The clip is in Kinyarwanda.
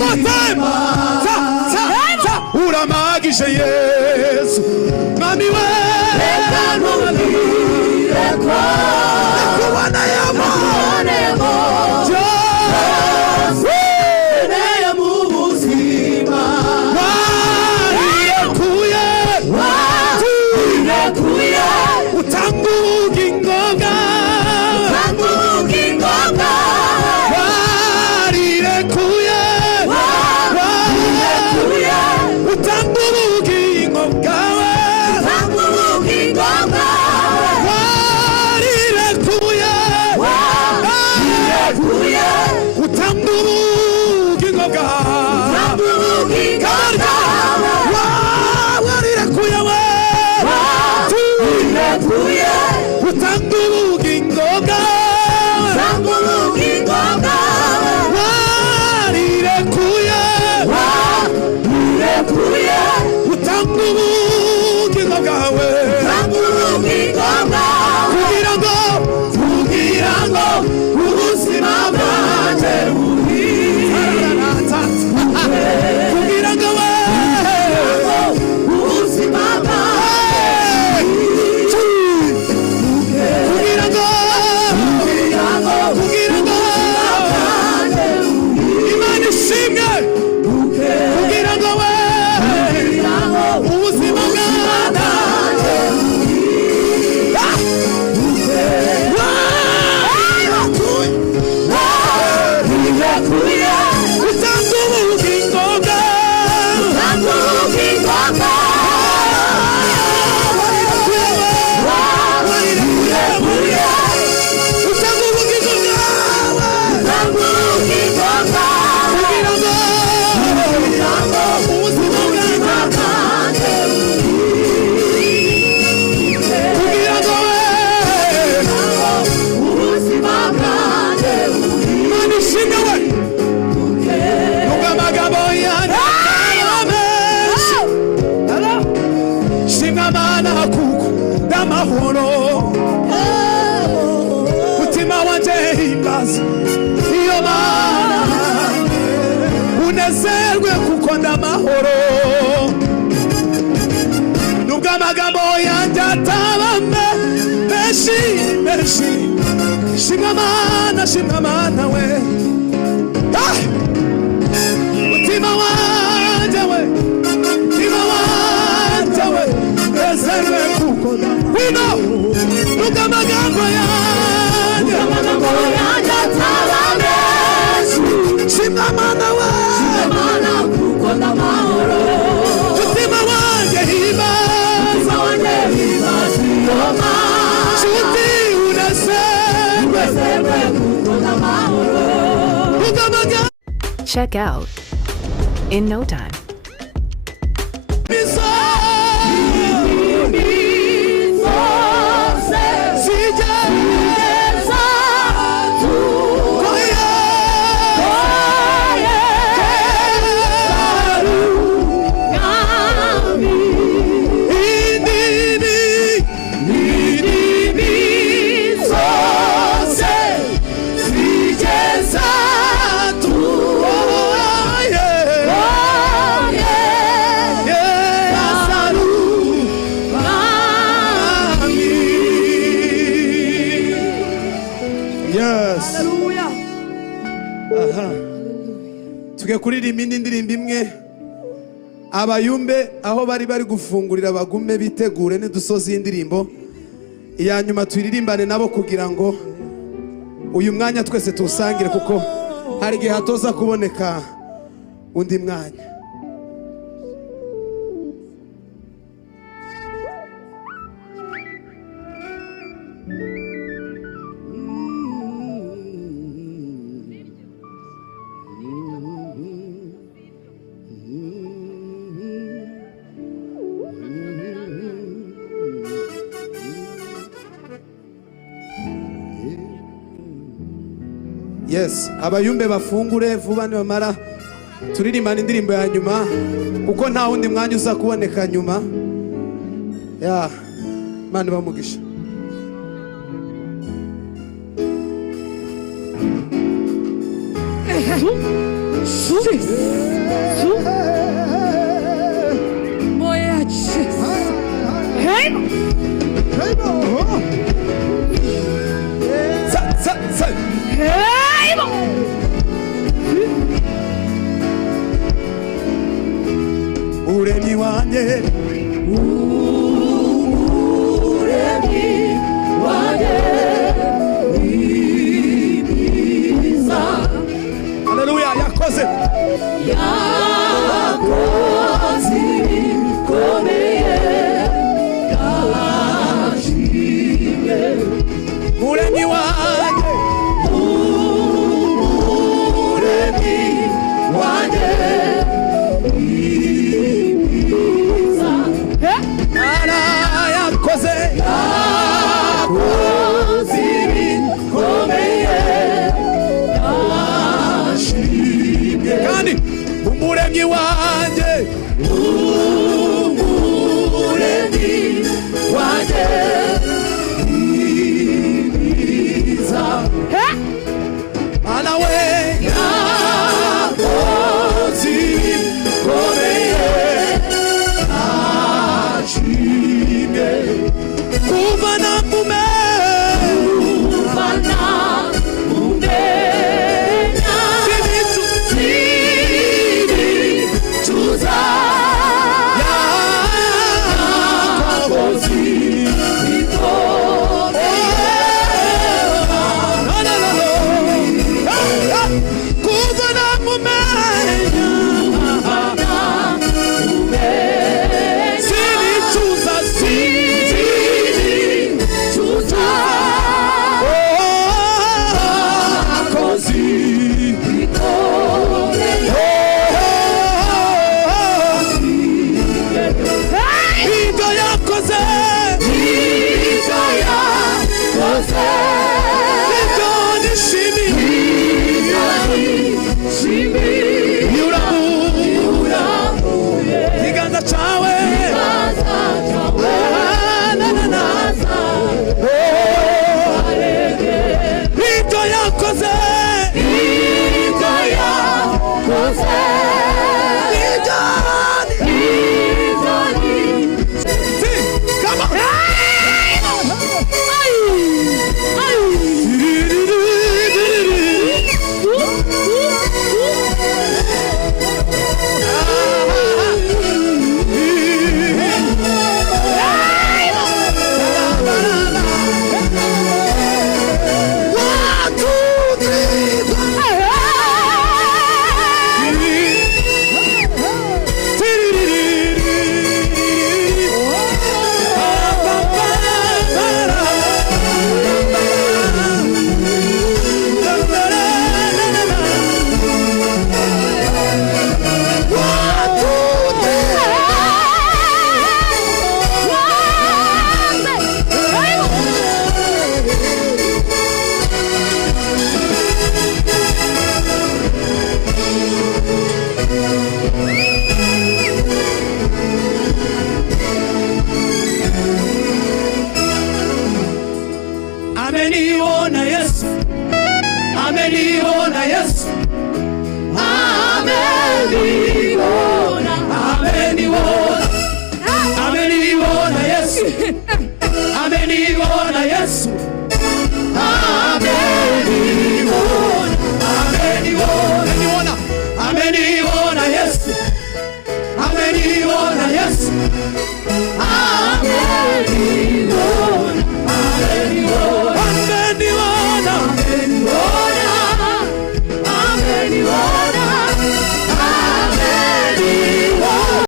more time. Uramagisha Yesu Mami we Nekubana yamo Unezerwe kukonda mahoro Nuga magambo yanje atabame Meshi Shimamana we Mutima wanje we Unezerwe kukonda Wino Nuga magambo yanje atabame Shimamana we kukonda mahoro Mutima wanje hiba Siyoma Shuti unezerwe kukonda mahoro Check out In No Time. Kuririmba indirimbo imwe abayumbe aho bari gufungurira bagume bitegure nidusoza indirimbo iya nyuma twiririmbane nabo kugira ngo uyu mwanya twese tusangire kuko hari gihe hatoza kuboneka undi mwanya. Yes, abayumbe bafungure vuba nibamara turirimbana indirimbo ya nyuma kuko nta wundi mwanya uza kuboneka nyuma. Ya Mana bamugisha. Moja Jesus. Hej! Hej! Uremyi wanjye haleluya yakoze uremyi wanjye Mana yakoze kandi umuremyi wanjye Mana we yakoze kuva na mume Ameniona Yesu, ameniona Yesu, ameniona, ameniona, ameniona Yesu, ameniona Yesu.